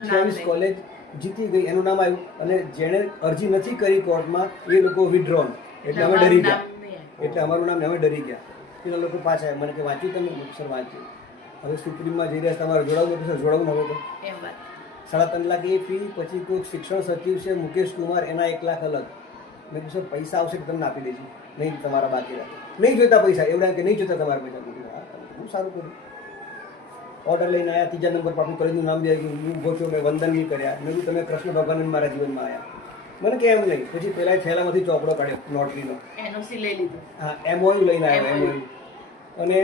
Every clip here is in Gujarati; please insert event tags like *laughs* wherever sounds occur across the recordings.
અઠ્યાવીસ કોલેજ જીતી ગઈ એનું નામ આવ્યું અને જેણે અરજી નથી કરી કોર્ટમાં એ લોકો વિડ્રોન એટલે અમે ડરી ગયા. એટલે અમારું નામ અમે ડરી ગયા. પેલા લોકો પાછા મને કે વાંચ્યું તમે સર વાંચ્યું. હવે સુપ્રીમમાં જઈ રહ્યા તમારે જોડાવું સર જોડાવું હવે તો. સાડા ત્રણ લાખ એ ફી પછી કોઈ શિક્ષણ સચિવ છે મુકેશ કુમાર એના એક લાખ અલગ. મેં કીધું સર પૈસા આવશે કે તમને આપી દઈશું નહીં તમારા બાકી નહીં જોતા પૈસા. એવડા કે નહીં જોતા તમારા પૈસા. હા સારું કર્યું. ઓર્ડર લઈને આવ્યા ત્રીજા નંબર પર આપણું કોલેજનું નામ દે ગયું હું ઊભો છું મેં વંદન નહીં કર્યા. મેં તમે કૃષ્ણ ભગવાન મારા જીવનમાં આવ્યા મને કે એમ નહીં. પછી પહેલાં થેલામાંથી ચોપડો કાઢ્યો નોટરીનો. એનઓસી લઈ લીધો. હા એમઓયુ લઈને આવ્યો. એમઓયુ. અને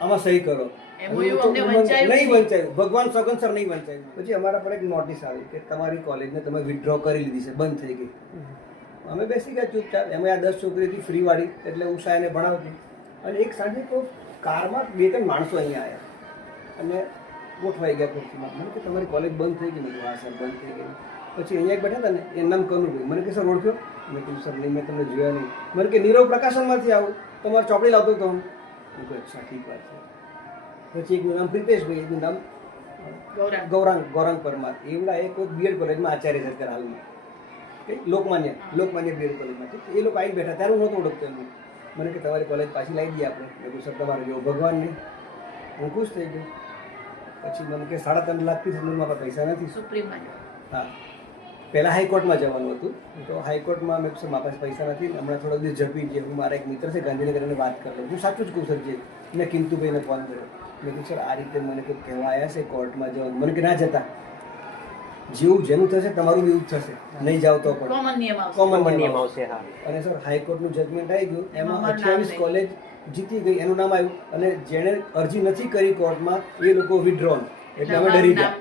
આમાં સહી કરો. નહીં. વંચાયું. ભગવાન સોગન સર નહીં વંચાયું. પછી અમારા પર એક નોટિસ આવી કે તમારી કોલેજને તમે વિથડ્રો કરી લીધી છે બંધ થઈ ગઈ. અમે બેસી ગયા ચૂપચાપ. એમાં આ દસ છોકરી હતી ફ્રી વાળી એટલે ઉષા એને ભણાવતી. અને એક સાંજે તો કારમાં બે ત્રણ માણસો અહીંયા આવ્યા અને ગોઠવાઈ ગયા ખુરશીમાં. મને કે તમારી કોલેજ બંધ થઈ ગઈ. મેં હા સર બંધ થઈ ગઈ. પછી અહીંયા બેઠા હતા ને એનું નામ કનુભાઈ. મને કે સર ઓળખ્યો? મેં કીધું સર નહીં મેં તમને જોયા નહીં. મને કે નીરવ પ્રકાશનમાંથી આવું. તમારે ચોપડી લાવતો હતો હું મેં કહ્યું અચ્છા ઠીક વાત છે. પછી એકનું નામ પ્રિતેશભાઈ એકનું નામ ગૌરાંગ. ગૌરાંગ પરમાર. એવડા એક બીએડ કોલેજમાં આચાર્ય છે અત્યારે હાલમાં? લોકમાન્ય લોકમાન્ય બીએડ કોલેજમાંથી. એ લોકો આવી બેઠા. ત્યારે હું નહોતો ઓળખતો એમનું. મને કે તમારી કોલેજ પાછી લાવી દઈએ આપણે. મેં સર તમારે જેવો ભગવાન નહીં. હું ખુશ થઈ ગયો. પછી મને કે સાડા ત્રણ લાખથી સમજમાં પૈસા નથી. સુપ્રીમમાં હા. પહેલાં હાઈકોર્ટમાં જવાનું હતું. તો હાઈકોર્ટમાં મેં મારા પાસે પૈસા નથી. હમણાં થોડા દિવસ ઝડપી જે હું મારા એક મિત્ર છે ગાંધીનગર એને વાત કરી લઉં. હું સાચું જ કહું સર જે મેં કિંતુભાઈને ફોન કર્યો. મેં કીધું સર આ રીતે મને કંઈક કહેવા આવ્યા છે કોર્ટમાં જવાનું. મને કે ના જતા. જેવું જેનું થશે તમારું બી એવું થશે. નહીં જાવ તો પણ. કોમન નિયમ આવશે. કોમન નિયમ નિયમ આવશે. હા. અને સર હાઈકોર્ટનું જજમેન્ટ આવી ગયું. એમાં એમાં અઠ્યાવીસ કોલેજ જીતી ગઈ એનું નામ આવ્યું. અને જેણે અરજી નથી કરી કોર્ટમાં એ લોકો વિડ્રોન એટલે અમે ડરી ગયા.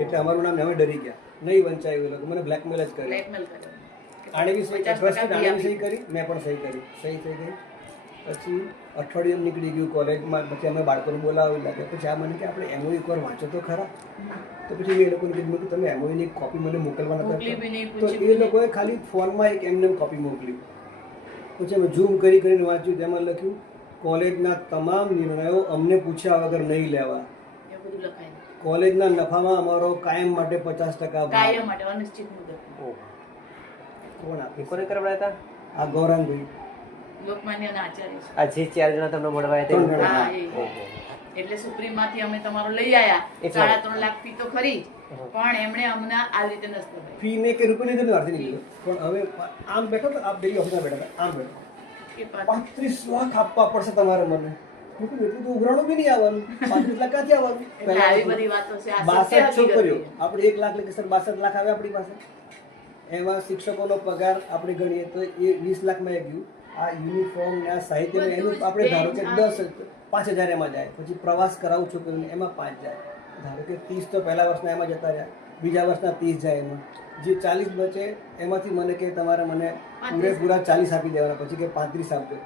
એટલે અમારું નામ અમે ડરી ગયા. નહીં વંચાયું એ લોકો. મને બ્લેકમેલ જ કર્યો. આણે બી સહી 50% બી સહી કરી. મેં પણ સહી કરી. સહી થઈ ગઈ. પછી અઠવાડિયું નીકળી ગયું કોલેજમાં. પછી અમે બાળકોને બોલાવી લાગે પછી આ મને કે આપણે એમઓઈ એકવાર વાંચો તો ખરા. તો પછી એ લોકોને કીધું કે તમે એમઓઈની કોપી મને મોકલવાના મોકલી તો એ લોકોએ ખાલી ફોનમાં એક એમને કોપી મોકલી. પછી અમે ઝૂમ કરી કરીને વાંચ્યું. તેમાં લખ્યું કોલેજના તમામ નિર્ણયો અમને પૂછ્યા વગર નહીં લેવા. કોલેજના નફામાં અમારો કાયમ માટે પચાસ ટકા કાયમ માટે અનિશ્ચિત મુદત. કોણ આપે કોને કરવડાયા હતા? આ ગૌરાંગભાઈ. લોકમાન્યના આચાર્ય આ જે ચાર જણા તમને મળવા આવ્યા. એટલે સુપ્રીમમાંથી અમે તમારો લઈ આયા. સાડા ત્રણ લાખ ફી તો ખરી પણ એમણે અમને આ રીતે નસ્તો ફી ને કે રૂપિયા નહીં પણ હવે આમ બેઠો તો આપ ડેલી ઓફિસમાં બેઠા આમ બેઠો. પાંત્રીસ લાખ આપવા પડશે તમારે મને. એટલું તો ઉઘરાણું બી નહીં આવવાનું. પાંત્રીસ લાખ ક્યાંથી આવવાનું? આવી બધી વાતો છે. બાસઠ છોકરીઓ. આપણે એક લાખ એટલે સર બાસઠ લાખ આવે આપણી પાસે. એમાં શિક્ષકોનો પગાર આપણે ગણીએ તો એ વીસ લાખમાં એ ગયું. આ યુનિફોર્મ ને આ સાહિત્ય એનું આપણે ધારો કે દસ પાંચ હજાર એમાં જાય. પછી પ્રવાસ કરાવું છોકરીઓને એમાં પાંચ જાય. ધારો કે ત્રીસ તો પહેલા વર્ષના એમાં જતા રહ્યા. બીજા વર્ષના ત્રીસ જાય એમાં. જે ચાલીસ બચે એમાંથી મને કે તમારે મને પૂરેપૂરા ચાલીસ આપી દેવાના પછી કે પાંત્રીસ આપજો.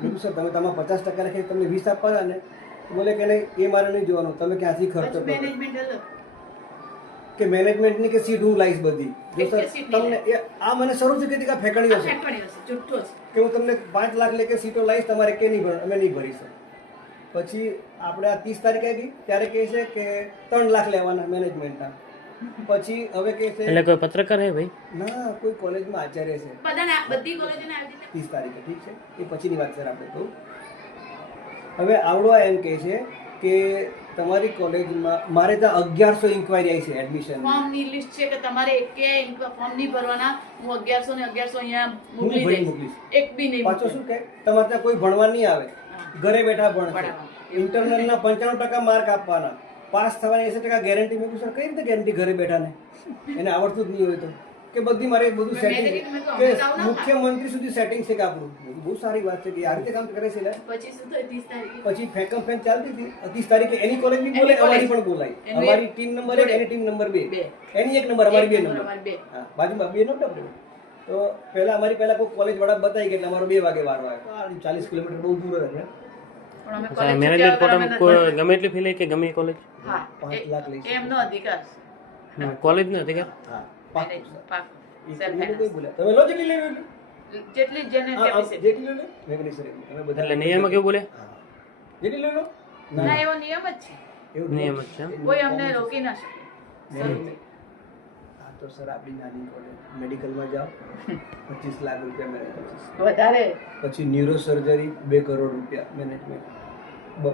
કીધું સર તમે તમારા પચાસ ટકા રાખી તમને વીસ આપવાના ને બોલે કે નહીં એ મારે નહીં જોવાનું. તમે ક્યાંથી ખર્ચો કરો? કે મેનેજમેન્ટની કે સીટ હું લાઈશ બધી? જો સર તમને આ મને શરૂ છે કે આ હશે. કે હું તમને પાંચ લાખ લે કે સીટો લાઈશ તમારે કે નહીં ભર અમે નહીં ભરીશું. પછી આપણે આ ત્રીસ તારીખે આવી ત્યારે કહે છે કે ત્રણ લાખ લેવાના મેનેજમેન્ટના પછી હવે કે છે એટલે કોઈ પત્રકાર હે ભાઈ? ના કોઈ કોલેજમાં આચાર્ય છે. બધા આ- બધી કોલેજોને આવી રીતે? ત્રીસ તારીખે ઠીક છે? એ પછીની વાત સર આપણે કહું. હવે આવડો એમ કહે છે કે તમારી કોલેજમાં મારે તો અગિયારસો ઇન્કવાયરી આવી છે એડમિશન ફોર્મની લિસ્ટ છે કે તમારે એક ફોર્મ નહીં ભરવાના. હું અગિયારસો ને અગિયારસો અહીંયા મોકલી દઈશ. એક બી નહીં પાછો શું કે તમારે ત્યાં કોઈ ભણવા નહીં આવે. ઘરે બેઠા ભણશે. ઇન્ટરનલના પંચાણું ટકા માર્ક આપવાના. પાસ થવાની એસી ટકા ગેરંટી મેં સર કઈ રીતે ગેરંટી ઘરે બેઠા ને એને આવડતું જ નહીં હોય તો. કે બધી મારે બધું સેટિંગ કે મુખ્યમંત્રી સુધી સેટિંગ છે કે આપણું? બહુ સારી વાત છે કે આ રીતે કામ કરે છે ને પછી ફેકમ ફેંક ચાલતી હતી. ત્રીસ તારીખે એની કોલેજ બી બોલે અમારી પણ બોલાય. અમારી ટીમ નંબર એક એની ટીમ નંબર બે. એની એક નંબર અમારી બે નંબર. હા બાજુમાં બે નંબર તો પહેલા અમારી પહેલા કોઈ કોલેજ વાળા બતાવી કે અમારો બે વાગે વારો આવે ચાલીસ કિલોમીટર બહુ દૂર જ પણ અમે અચ્છા college મેનેજમેન્ટ કોટામાં કોઈ ગમે એટલી ફી લે કે ગમે એ કોલેજ હા. એમનો અધિકાર કોલેજ ને હતી કે હા Management, પાકું. એ- Self એને કોઈ finance. બોલ્યા તમે લો જેટલી લેવી જેટલી જેને હા, આમ capacity. જેટલી લો ને મેં કીધું સર અમે બધા એટલે નિયમમાં કેવું બોલે? જેટલી લઈ ના એવો નિયમ જ છે. નિયમ જ છે કોઈ અમને રોકી ના શકે. તો સર આપણી નાની કોલેજ મેડિકલમાં જાઓ. *laughs* પચીસ લાખ રૂપિયા મેનેજમેન્ટ વધારે? પછી ન્યુરો સર્જરી બે કરોડ રૂપિયા મેનેજમેન્ટ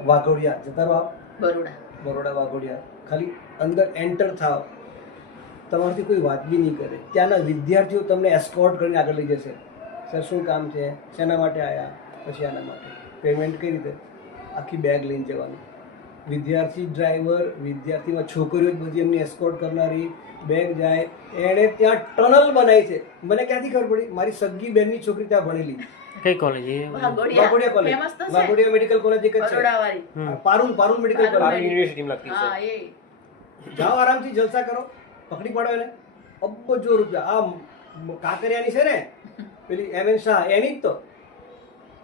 વાઘોડિયા જતા રહો બરોડા. બરોડા વાઘોડિયા. ખાલી અંદર એન્ટર થાવ તમારાથી કોઈ વાત બી નહીં કરે. ત્યાંના વિદ્યાર્થીઓ તમને એસ્કોર્ટ કરીને આગળ લઈ જશે. સર શું કામ છે? શેના માટે આવ્યા પછી આના માટે. પેમેન્ટ કઈ રીતે? આખી બેગ લઈને જવાનું. વિદ્યાર્થી ડ્રાઈવર વિદ્યાર્થીમાં છોકરીઓ જ બધી એમની એસ્કોર્ટ કરનારી. બેગ જાય એણે ત્યાં ટનલ બનાવી છે. મને ક્યાંથી ખબર પડી? મારી સગી બેનની છોકરી ત્યાં ભણેલી. કઈ કોલેજ વાઘોડિયા કોલેજ ફેમસ તો છે. વાઘોડિયા મેડિકલ કોલેજ એક જ છે. Parul Parul medical college medical. યુનિવર્સિટીમાં લગતી છે. જાઓ આરામથી જલસા કરો. પકડી પાડો એને. અબજો રૂપિયા. આ કાકરિયાની છે ને પેલી એમ એન શાહ એની જ તો.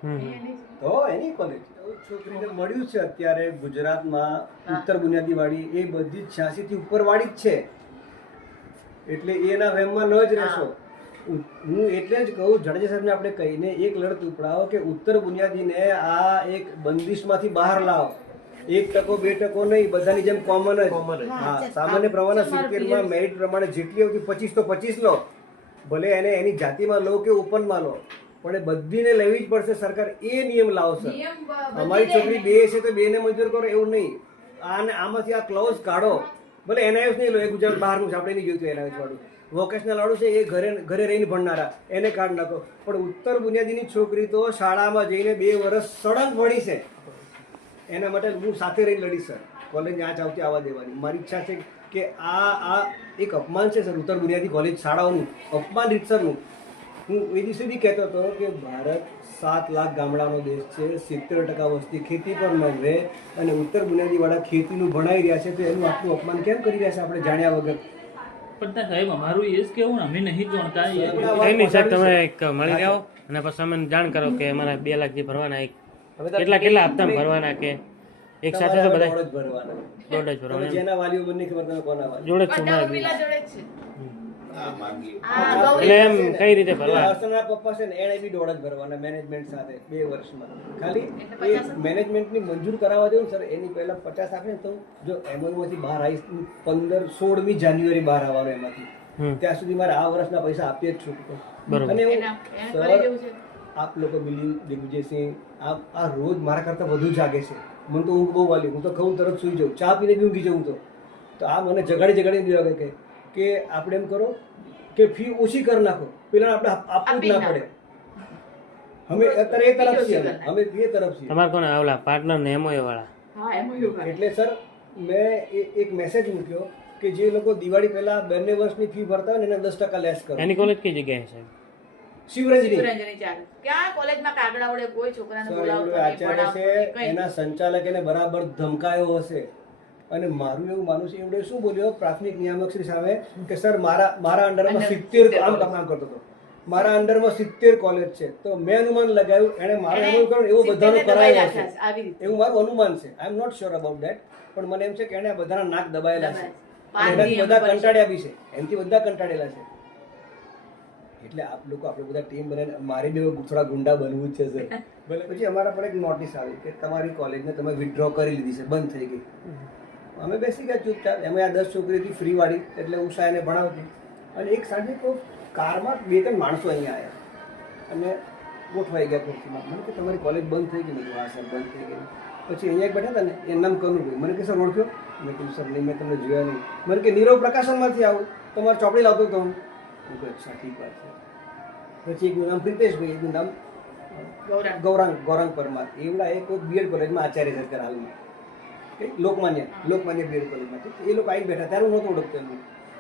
એની તો એની કોલેજ છોકરીને મળ્યું છે અત્યારે ગુજરાતમાં ઉત્તર બુનિયાદી વાળી એ બધી છ્યાસી થી ઉપર વાળી જ છે. એટલે એના વેમમાં ન જ રહેશો. હું એટલે જ કહું જાડેજા સાહેબને આપણે કહીને એક લડત ઉપડાવો કે ઉત્તર બુનિયાદીને આ એક બંદિશમાંથી બહાર લાવો. એક ટકો બે ટકો નહીં બધાની જેમ કોમન જ. હા સામાન્ય પ્રવાહના સિત્તેરમાં મેરિટ પ્રમાણે જેટલી આવતી પચીસ તો પચીસ લો. ભલે એને એની જાતિમાં લો કે ઓપનમાં લો. પણ એ બધીને લેવી જ પડશે સરકાર એ નિયમ લાવશે અમારી છોકરી બે છે તો બેને મંજૂર કરો એવું નહીં. આને આમાંથી આ ક્લોઝ કાઢો. ભલે એનઆઈએસ નહીં લો એ ગુજરાત બહારનું છે, આપણે નહીં જોઈતું એનઆઈએસ વાળું. વોકેશનલ વાળું છે, એ ઘરે ઘરે રહીને ભણનારા, એને કાઢ નાખો. પણ ઉત્તર બુનિયાદીની છોકરી તો શાળામાં જઈને બે વર્ષ સળંગ ભણી છે. એના માટે હું સાથે રહી લડીશ, સર. કોલેજ આ જ આવતી આવવા દેવાની. મારી ઈચ્છા છે કે આ આ એક અપમાન છે, સર, ઉત્તર બુનિયાદી કોલેજ શાળાઓનું. અપમાન રીતસરનું. હું એ દિવસે બી કહેતો હતો કે ભારત સાત લાખ ગામડાનો દેશ છે સિત્તેર ટકા વસ્તી ખેતી પર નભે અને ઉત્તર બુનિયાદીવાળા ખેતીનું ભણાઈ રહ્યા છે તો એનું આટલું અપમાન કેમ કરી રહ્યા છે આપણે જાણ્યા વગર? પણ ત્યાં સાહેબ અમારું એ જ કેવું અમે નહીં જાણતા. નહીં સાહેબ તમે એક મળી જાઓ અને પછી અમે જાણ કરો કે અમારા બે લાખ જે ભરવાના એક હવે તો કેટલા કેટલા હપ્તા ભરવાના કે? એક સાથે તો બધા? દોઢ જ ભરવાના. જોડે જ તમે ભરવાના જેના વાલીઓ બંને ખબર તમે કોના જોડે જ છું એટલે એમ કઈ રીતે ભરવા? હર્ષના પપ્પા છે ને એણે બી દોઢ જ ભરવાના મેનેજમેન્ટ સાથે બે વર્ષમાં. ખાલી એ? મેનેજમેન્ટની મંજૂર કરાવવા દેવું સર એની પહેલા પચાસ આપે ને તો જો એમઓમાંથી બહાર આવીશ પંદર સોળમી જાન્યુઆરી બહાર આવવાનું એમાંથી. ત્યાં સુધી મારે આ વર્ષના પૈસા આપીએ જ છું. અને સર, છે. આપ લોકો બિલીવ દિગ્વિજયસિંહ આપ આ રોજ મારા કરતાં વધુ જાગે છે. મને તો ઊંઘ બહુ વાલી હું તો ખાઉં તરત સૂઈ જાઉં ચા પીને બી ઊંઘી જાઉં તો. તો આ મને જગાડી જગાડી દેવા કે કે આપણે એમ કરો કે ફી ઓછી કરી નાખો. પેલા આપણે આપવું જ ના પડે. અમે અત્યારે એ તરફ છીએ અમે. બે તરફ છીએ. તમારે કોને આવલા પાર્ટનર ને એમઓએ વાળા. એટલે સર મેં એક મેસેજ મૂક્યો કે જે લોકો દિવાળી પહેલા બંને વર્ષની ફી ભરતા હોય ને એને દસ ટકા લેસ કરો. એની કોલેજ કઈ જગ્યાએ છે? કોલેજમાં કોઈ છોકરાને બોલાવતો આચાર્ય છે એના સંચાલક એને બરાબર ધમકાયો હશે. અને મારું એવું માનવું છે એમણે શું બોલ્યો? પ્રાથમિક નિયામક શ્રી સામે કે સર મારા મારા અંડરમાં સિત્તેર આમ કામ કરતો હતો. મારા અંડરમાં સિત્તેર કોલેજ છે. તો મેં અનુમાન લગાવ્યું એને મારું એણે કર્યું એવું બધાનું સિત્તેરને કરાયું હશે. છે, એવું મારું અનુમાન છે. I am not sure about that પણ મને એમ છે કે એને બધાના નાક દબાયેલા છે. એનાથી બધા. કંટાળ્યા બી છે. એમથી બધા કંટાળેલા છે. એટલે આપ લોકો આપણે બધા ટીમ બને મારે બી થોડા ગુંડા બનવું જ છે સર પછી અમારા પર એક નોટિસ આવી કે તમારી કોલેજને તમે વિથડ્રો કરી લીધી છે. બંધ થઈ ગઈ. અમે બેસી ગયા ચૂપચાપ. એમાં આ દસ છોકરીથી ફ્રી વાળી એટલે ઉષા એને ભણાવતી. અને એક સાંજે કોઈ કારમાં બે ત્રણ માણસો અહીંયા આવ્યા. અને ગોઠવાઈ ગયા ખુરશીમાં. મને કે તમારી કોલેજ બંધ થઈ ગઈ? મેં હા સર બંધ થઈ ગઈ. પછી અહીંયા એક બેઠા હતા ને એ નામ કનુભાઈ મને કે સર ઓળખ્યો? મેં કીધું સર નહીં મેં તમને જોયા નહીં. મને કે નીરવ પ્રકાશનમાંથી આવું. તમારે ચોપડી લાવતો હતો હું. હું કહું અચ્છા ઠીક વાત છે. પછી એકનું નામ પ્રિતેશભાઈ એકનું નામ ગૌરાંગ. ગૌરાંગ ગૌરાંગ પરમાર. એવડા એક બીએડ કોલેજમાં આચાર્ય છે અત્યારે હાલમાં. લોકમાન્ય લોકમાન્ય બીએડ કોલેજમાંથી. એ લોકો આવી બેઠા. ત્યારે હું નહોતો ઓળખતો એનું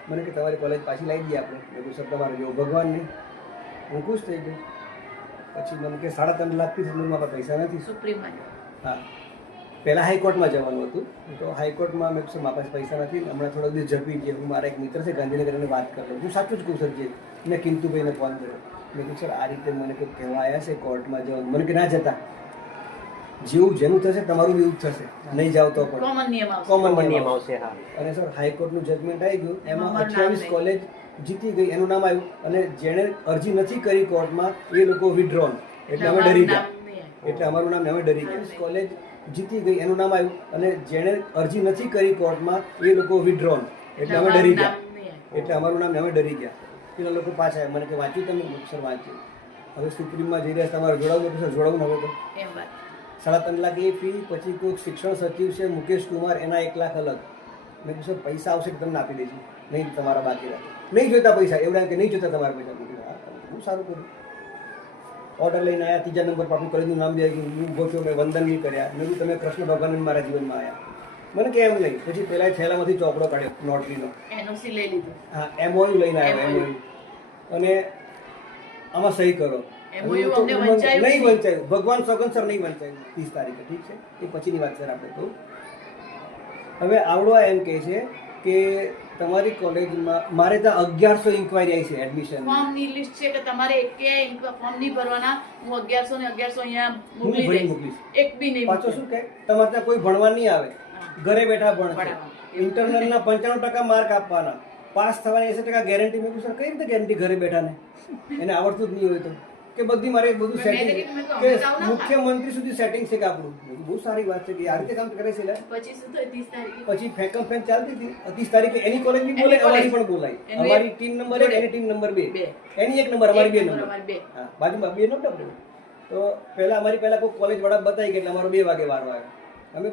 મને કે તમારી કોલેજ પાછી લાવી દઈએ આપણે. મેં સર તમારે જેવો ભગવાન નહીં હું ખુશ થઈ ગયો. પછી મને કે સાડા ત્રણ લાખ ફીસ મારા પૈસા નથી. સુપ્રીમમાં. હા. પહેલાં હાઈકોર્ટમાં જવાનું હતું. તો હાઈકોર્ટમાં મેં કીધું મારા પાસે પૈસા નથી. હમણાં થોડા દિવસ ઝડપી ગયા. હું મારા એક મિત્ર છે ગાંધીનગરને વાત કરતો હું સાચું જ કહું સર જે મેં કિંતુભાઈને ફોન કર્યો. મેં કીધું સર આ રીતે મને કંઈક કહેવા આવ્યા છે કોર્ટમાં જવાનું? મને કે ના જતા. જેવું જેનું થશે તમારું એવું થશે. નહીં જાવ તો પણ. કોમન નિયમ આવશે. કોમન નિયમ આવશે. હા. અને સર હાઈકોર્ટનું જજમેન્ટ આવી ગયું. એમાં અઠ્યાવીસ કોલેજ જીતી ગઈ એનું નામ આવ્યું. અને જેણે અરજી નથી કરી કોર્ટમાં એ લોકો વિડ્રોન એટલે અમે ડરી ગયા. નામ નહીં આવે. એટલે અમારું નામ અમે ડરી ગયા. કોલેજ જીતી ગઈ એનું નામ આવ્યું. અને જેણે અરજી નથી કરી કોર્ટમાં એ લોકો વિડ્રોન એટલે અમે ડરી ગયા. નામ નહીં આવ્યું. એટલે અમારું નામ અમે ડરી ગયા. પેલા લોકો પાછા આવ્યા. મને કે વાંચ્યું તમે સર વાંચ્યું. હવે સુપ્રીમમાં જઈ રહ્યા તમારે જોડાવું હતું સર જોડાવું હવે તો. એમ વાત. સાડા ત્રણ લાખ એ ફી પછી કોઈક શિક્ષણ સચિવ છે મુકેશ કુમાર એના એક લાખ અલગ. મેં કીધું સર પૈસા આવશે કે તમને આપી દેજો. નહીં તમારા બાકી રહે. નહીં જોઈતા પૈસા. એવડા કે નહીં જોતા તમારા પૈસા. મેં કીધું, બહુ સારું કર્યું ઓર્ડર લઈને આવ્યા ત્રીજા નંબર પર આપણું કરીનું નામ જાય હું ઊભો થયો મેં વંદન નહીં કર્યા. મેં કીધું તમે કૃષ્ણ ભગવાન મારા જીવનમાં આવ્યા મને કેમ નહીં. પછી પહેલાં થેલામાંથી ચોપડો કાઢ્યો નોટરીનો. એનઓસી લઈ લીધો. હા એમઓયુ લઈને આવ્યો. એમઓયુ. અને આમાં સહી કરો. નહીં. વંચાયું. ભગવાન સોગન સર નહીં વંચાયું. ત્રીસ તારીખે ઠીક છે? એ પછીની વાત સર આપણે તો હવે આવડો એમ કહે છે કે તમારી કોલેજમાં મારે ત્યાં અગિયારસો ઇન્કવાયરી આવી છે એડમિશન ફોર્મની લિસ્ટ છે કે તમારે એકે ફોર્મ નહીં ભરવાના. હું અગિયારસો ને અગિયારસો અહીંયા મોકલી દઈશ. એક બી નહીં પાછો શું કે તમારે ત્યાં કોઈ ભણવા નહીં આવે. ઘરે બેઠા ભણશે ઇન્ટરનલ ઇન્ટરનલના પંચાણું ટકા માર્ક આપવાના. પાસ થવાની એસી ટકા ગેરંટી મેં સર. કઈ રીતે ગેરંટી ઘરે બેઠા ને એને આવડતું જ નહીં હોય તો. કે બધી મારે બધું સેટિંગ કે. મુખ્યમંત્રી સુધી સેટિંગ છે કે આપણું? બહુ સારી વાત છે કે આ રીતે કામ કરે છે પછી ફેંકમ ફેંક ચાલતી હતી. ત્રીસ તારીખે એની કોલેજ બી બોલે અમારી પણ બોલાય. અમારી ટીમ નંબર એક એની ટીમ નંબર બે. એની એક નંબર અમારી બે નંબર. હા બાજુમાં બે નંબર તો પહેલા અમારી પહેલા કોઈ કોલેજ વાળા બતાવી કે અમારો બે વાગે વારો આવ્યો. અમે